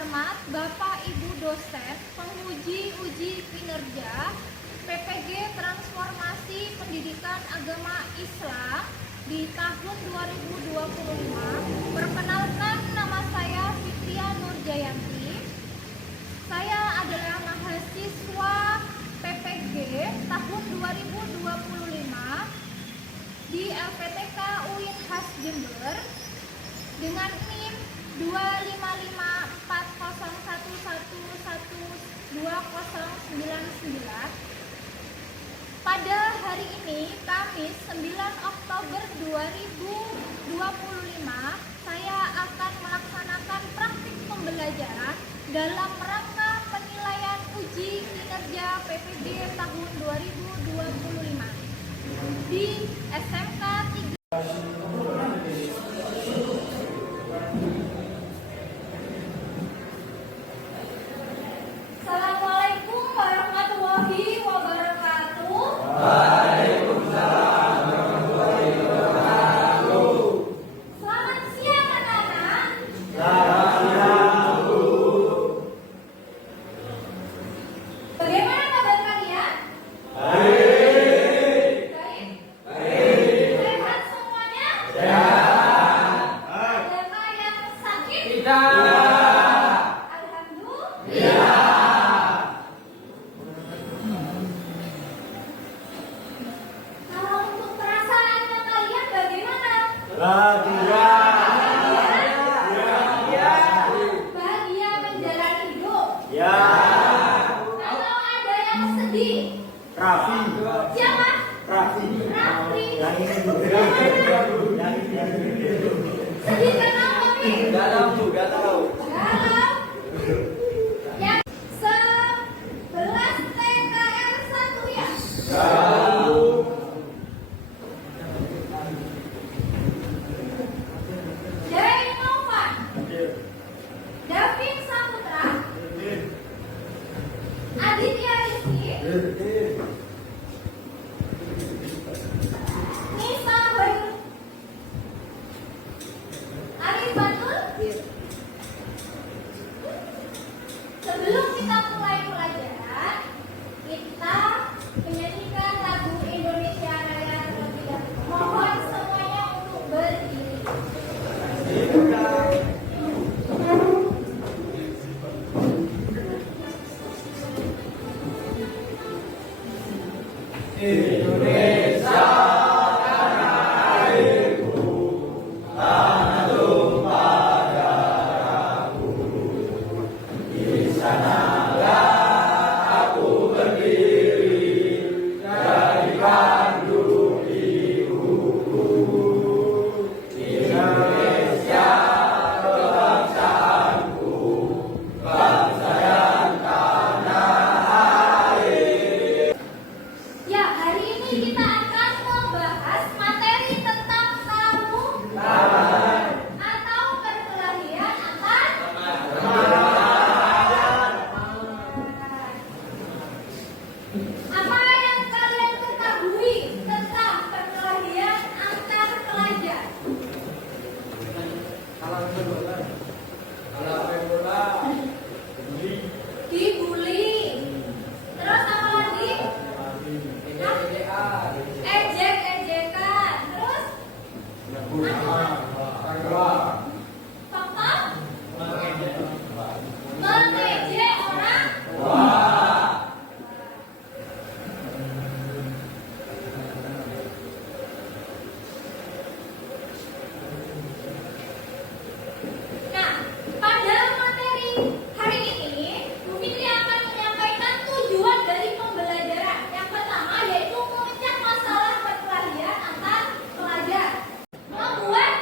terhormat Bapak Ibu dosen penguji uji kinerja PPG Transformasi Pendidikan Agama Islam di tahun 2025. Perkenalkan, nama saya Fitria Nurjayanti. Saya adalah mahasiswa PPG tahun 2025 di LPTK UIN Khas Jember dengan NIM 25540111299. Pada hari ini, Kamis 9 Oktober 2025, saya akan melaksanakan praktik pembelajaran dalam rangka penilaian uji kinerja PPG tahun 2025 di SMK 3. Assalamualaikum warahmatullahi wabarakatuh. Waalaikumsalam warahmatullahi wabarakatuh. Selamat siang anak-anak. Selamat siang, Bu. Bagaimana kabar kalian? Baik. Baik. Sehat semuanya? Sehat. Adakah yang sakit? Tidak. Alhamdulillah. Kalau untuk perasaan kalian bagaimana? Bahagia. Bahagia menjalani hidup? Ya. Atau ada yang sedih? Raffi. Siapa? Raffi. Raffi. Yang ini. Sedih kenapa, Pi? Gak tahu, Bu. Gak tahu. Galau. Yang 11 TKR 1 ya? Tahu. Jai Novan, Davin Saputra, Aditya Rizky, Nisa Bayu, Arif Batul. Sebelum kita mulai pelajaran, kita menyanyikan lagu Indonesia Raya terlebih dahulu. Mohon semuanya untuk berdiri. Indonesia tanah airku, tanah tumpah darahku. Di sanalah aku berdiri, jadikan dulu ibuku. Indonesia kebangsaanku, bangsa dan tanah air. Ya, hari ini kita akan membahas materi tentang sarung atau perkelahian antar apa yang kalian ketahui tentang perkelahian antar pelajar? Dibully. Terus apa lagi? Ejek-ejekan. Terus apa? Mengejek orang. Nah, pada materi hari ini, Bu Fitri akan menyampaikan tujuan dari pembelajaran. Yang pertama yaitu memecah masalah perkelahian antar pelajar, membuat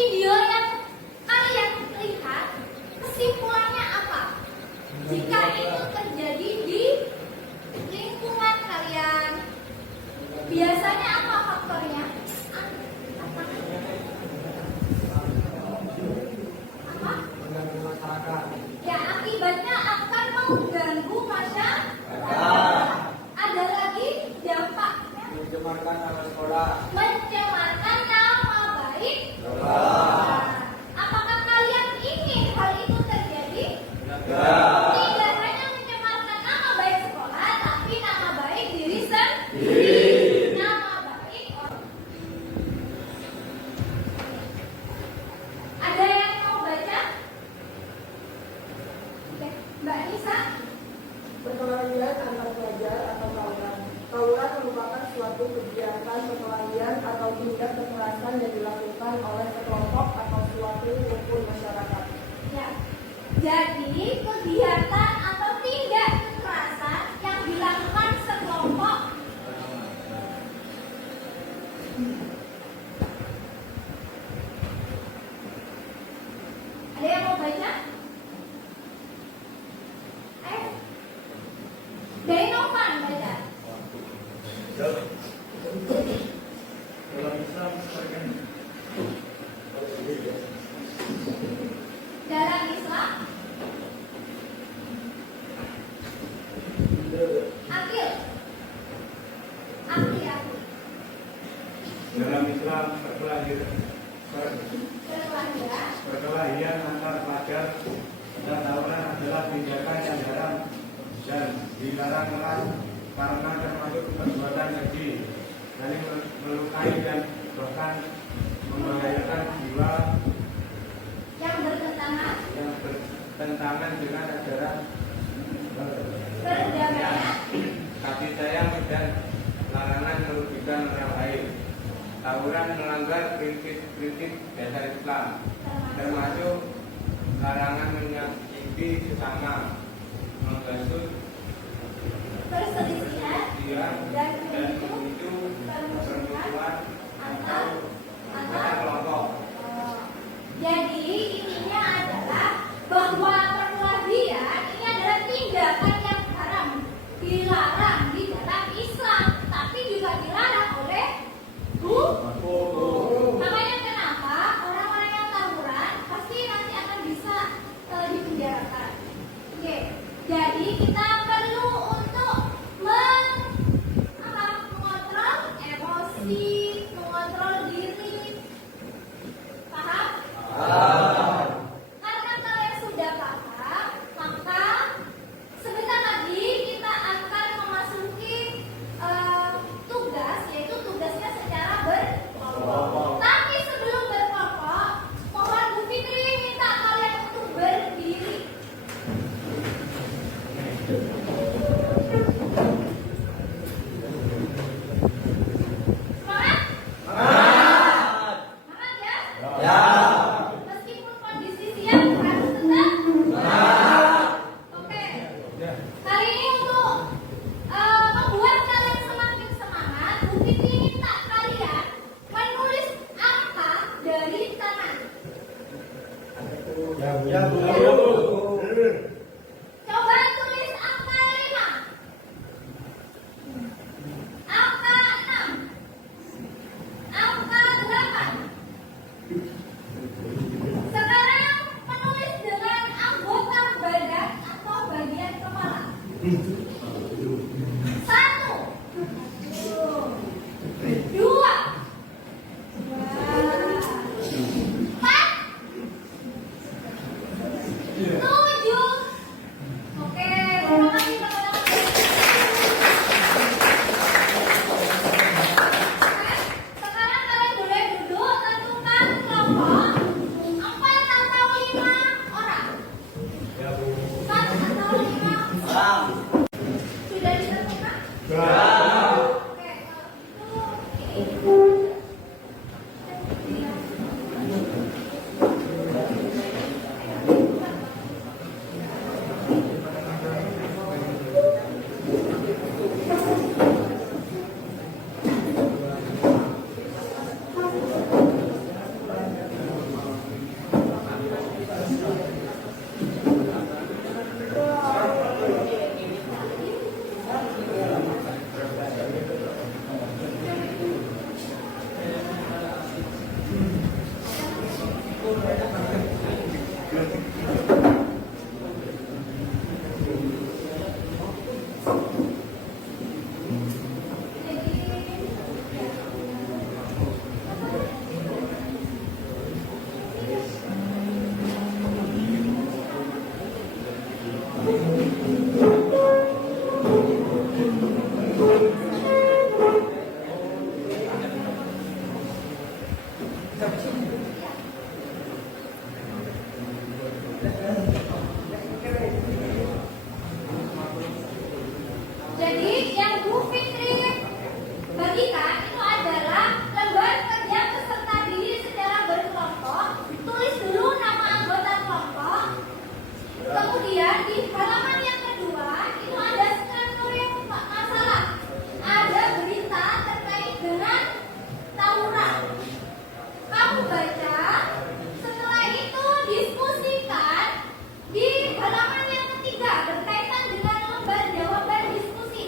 video yang kalian lihat, kesimpulannya apa? Jika itu terjadi di lingkungan kalian, biasanya apa faktornya? Apa? Ya, akibatnya akan mengganggu masyarakat. Ada lagi dampaknya. Mencemarkan nama sekolah. Mencemarkan nama baik sekolah. Apakah kalian ingin hal itu terjadi? Tidak hanya mencemarkan nama baik sekolah, tapi nama baik diri sendiri. Nama baik orang. Ada yang mau baca? Oke, Mbak Nisa. Perkelahian antar pelajar atau tawuran. Tawuran merupakan suatu kegiatan perkelahian atau tindak kekerasan yang dilakukan oleh sekelompok atau suatu rukun masyarakat. Ya. Jadi kegiatan atau tindak kekerasan yang dilakukan sekelompok. Ada yang mau baca? Ayo. Dari Novan baca. Dalam Islam. Akil. Dalam Islam Perkelahian. perkelahian antar pelajar dan tawuran adalah tindakan yang haram dan dilarang keras karena termasuk perbuatan keji, saling melukai dan bahkan membahayakan jiwa Yang bertentangan. yang bertentangan dengan ajaran Perdamaian. kasih sayang dan larangan merugikan orang lain. Tawuran melanggar prinsip-prinsip dasar Islam, termasuk larangan menyakiti sesama, menghasut Perselisihan dan memicu permusuhan antar kelompok. Jadi intinya adalah bahwa perkelahian ini adalah tindakan yang haram, dilarang di dalam Islam, tapi juga dilarang oleh hukum. Makanya kenapa orang-orang yang tawuran pasti nanti akan bisa dipenjarakan. Oke, jadi kita perlu untuk mengontrol emosi, mengontrol diri. Paham? Karena kalian sudah paham, maka sebentar lagi kita akan memasuki tugas, yaitu tugasnya secara berkelompok. Tapi sebelum berkelompok, mohon Bu Fitri minta kalian untuk berdiri. Semangat? Semangat ya? Meskipun kondisi siang harus tetap Oke. Kali ini untuk membuat kalian semakin semangat, Bu Fitri minta kalian menulis angka dari kanan. Coba tulis angka 5, angka 6, angka 8. Sekarang menulis dengan anggota badan atau bagian kepala. 1, 2, 4, 5, Jadi yang Bu Fitri bagikan itu adalah lembar kerja peserta didik secara berkelompok. Tulis dulu nama anggota kelompok. Kemudian di halaman yang kedua itu ada skenario masalah. Ada berita terkait dengan tawuran. Kamu baca. Setelah itu diskusikan di halaman yang ketiga berkaitan dengan lembar jawaban diskusi.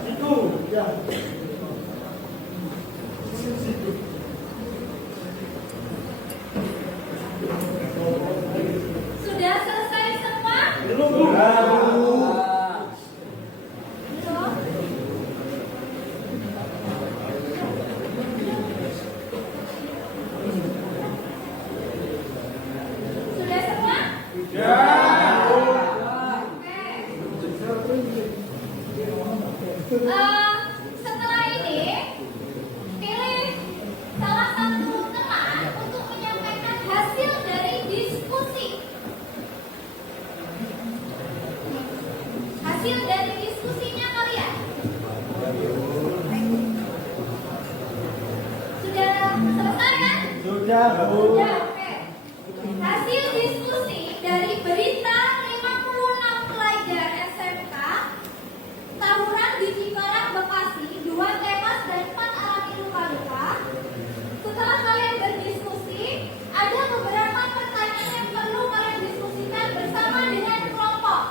Situ, ya. Sudah selesai semua? Belum, Bu. Belum? Sudah semua? Setelah ini, pilih salah satu teman untuk menyampaikan hasil dari diskusi. Hasil dari diskusinya kalian. Sudah selesai kan? Sudah, Bu. Sudah, oke. Hasil diskusi dari berita 56 pelajar SMK tawuran di Cikarang, Bekasi, 2 tewas dan 4 alami luka-luka. Setelah kalian berdiskusi, ada beberapa pertanyaan yang perlu kalian diskusikan bersama dengan kelompok.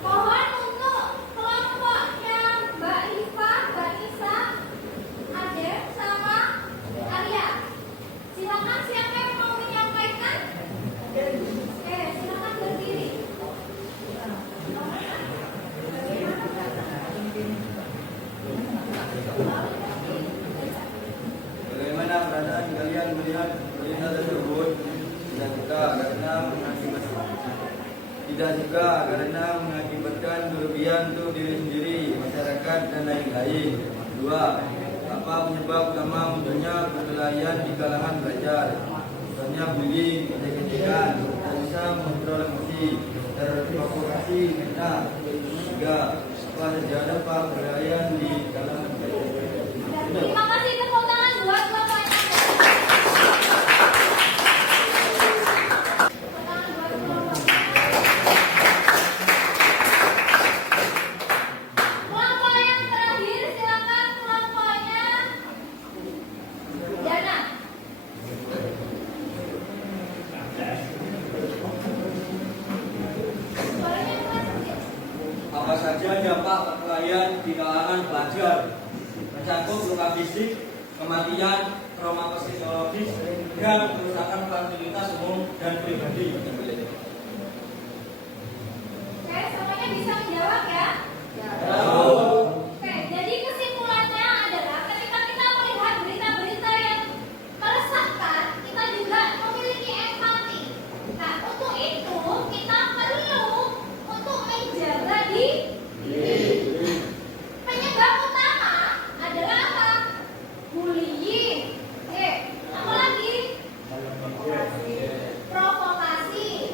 Mohon untuk kelompoknya Mbak Iva, Mbak Nisa, Adem, sama Arya. Silakan siapa yang mau menyampaikan? Oke, silakan berdiri. Bagaimana keadaan kalian melihat berita tersebut? Tidak juga karena mengakibatkan kerugian untuk diri sendiri, masyarakat dan lain-lain. 2. Apa penyebab utama munculnya perkelahian di kalangan pelajar? Misalnya bullying, ejek-ejekan, tak bisa mengontrol emosi, terprovokasi, fitnah. 3. Apa saja dampak perkelahian di kalangan pelajar? Terima kasih, tepuk tangan buat kelompok yang ada. Tepuk tangan buat kelompok. Kelompok yang terakhir, silakan kelompoknya Dana. Suaranya keras sedikit. Apa saja dampak perkelahian di kalangan pelajar? Mencakup luka fisik, kematian, trauma psikologis, dan kerusakan fasilitas umum dan pribadi. Oke, semuanya bisa menjawab ya? Oke, jadi kesimpulannya adalah ketika kita melihat berita-berita yang meresahkan, kita juga memiliki empati. Nah, untuk itu kita perlu untuk menjaga diri. Penyebab utama adalah apa? Bullying. Oke, apa lagi? Provokasi.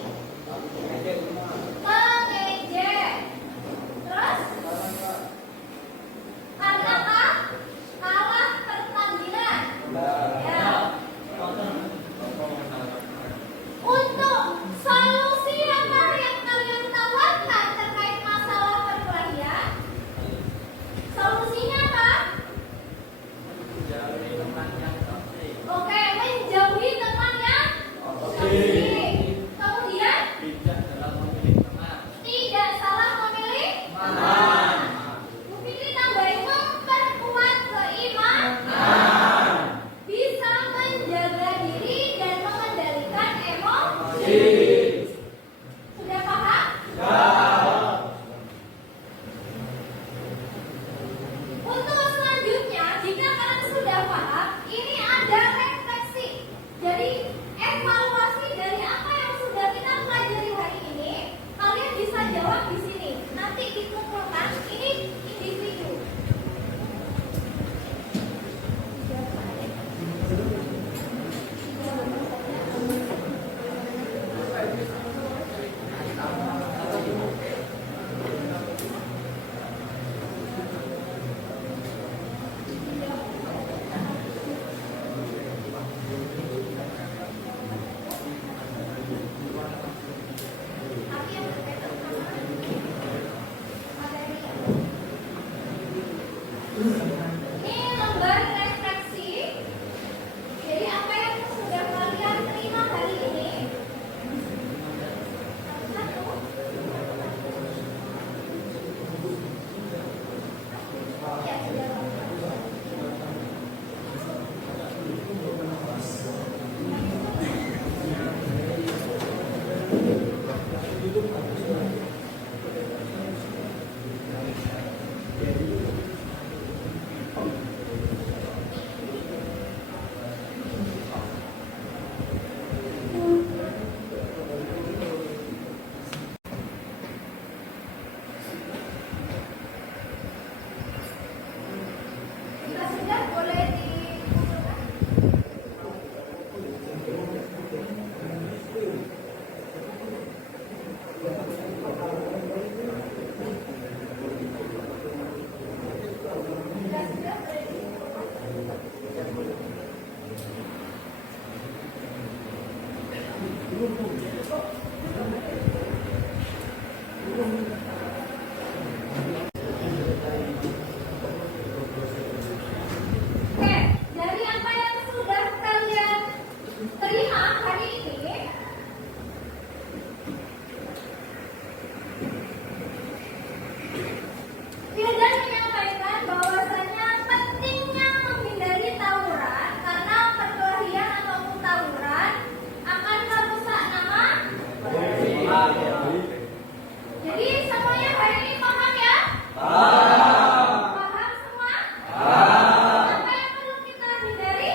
Paham semua? Apa yang perlu kita hindari?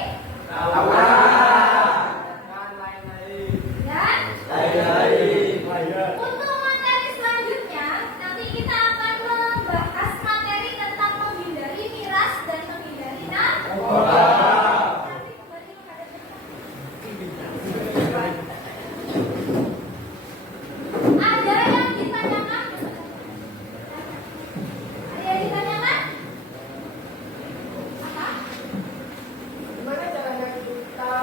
Dan untuk materi selanjutnya, nanti kita akan membahas materi tentang menghindari miras dan menghindari narkoba. Nanti kembali menghadap depan. Ada yang ditanyakan? Ada yang ditanyakan? Apa? Gimana caranya kita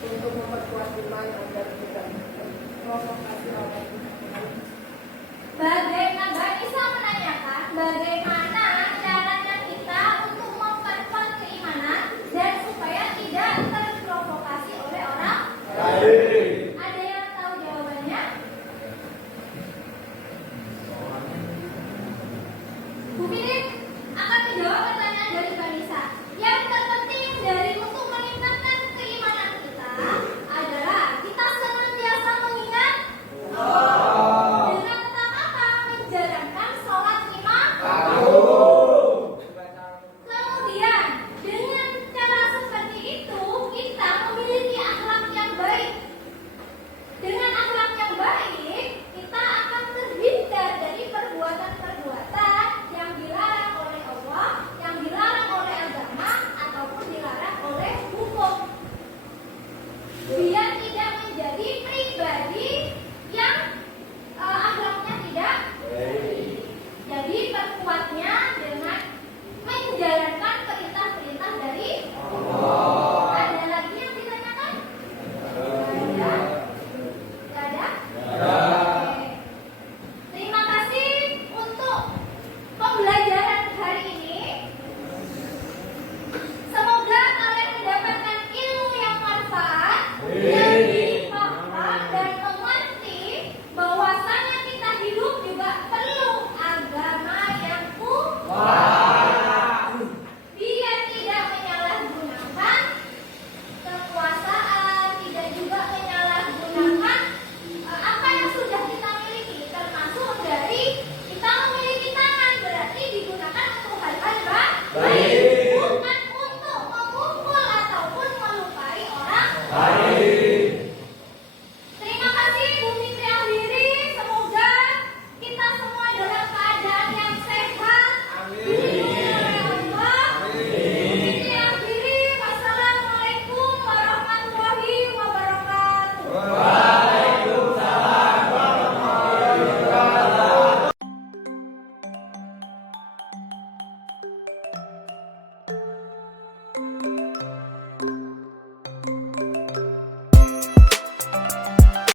untuk memperkuat iman agar tidak provokasi orang lain? Bagaimana Mbak Nisa menanyakan bagaimana caranya kita untuk memperkuat keimanan dan supaya tidak terprovokasi oleh orang lain? Ada yang tahu jawabannya? Bu Filip akan menjawab